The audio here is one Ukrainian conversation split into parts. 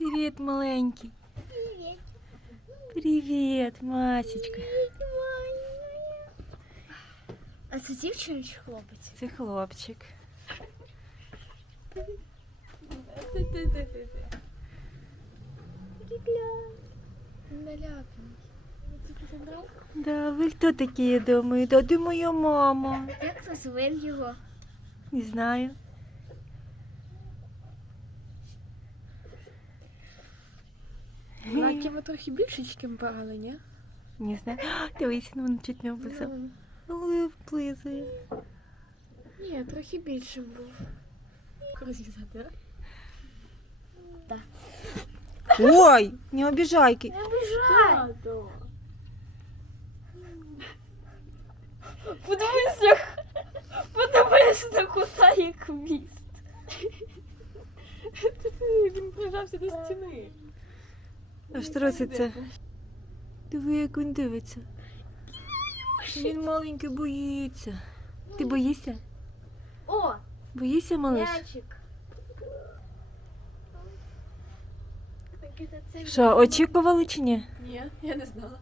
Привіт, маленький. Привіт, Масечка. А це дівчина чи хлопець? Це хлопчик. Да, ви хто такі, я думаю? Да ти моя мама. Як звер його? Не знаю. Лакіма трохи більше, ніж кемпарали, ні? Не знаю. Дивись, ну він чуть не облизав. Але вплизує. Ні, трохи більше був. Розрізати, а? Ой, не обіжайки. Обижай! Подивись, як... Подивись на кота, як міст. Він прижався до стіни. Аж троситься. Диви, як він дивиться. Він маленький боїться. Ти боїшся? О, Боїшся, малиш? м'ячик. Що, очікували чи ні? Ні, я не знала.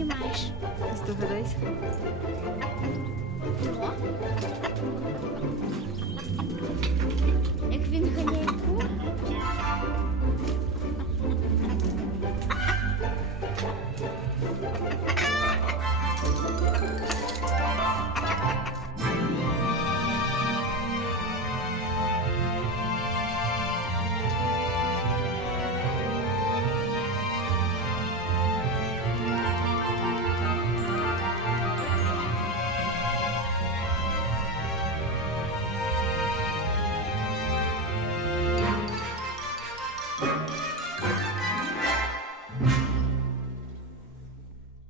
Знімаєш? Здогадайся.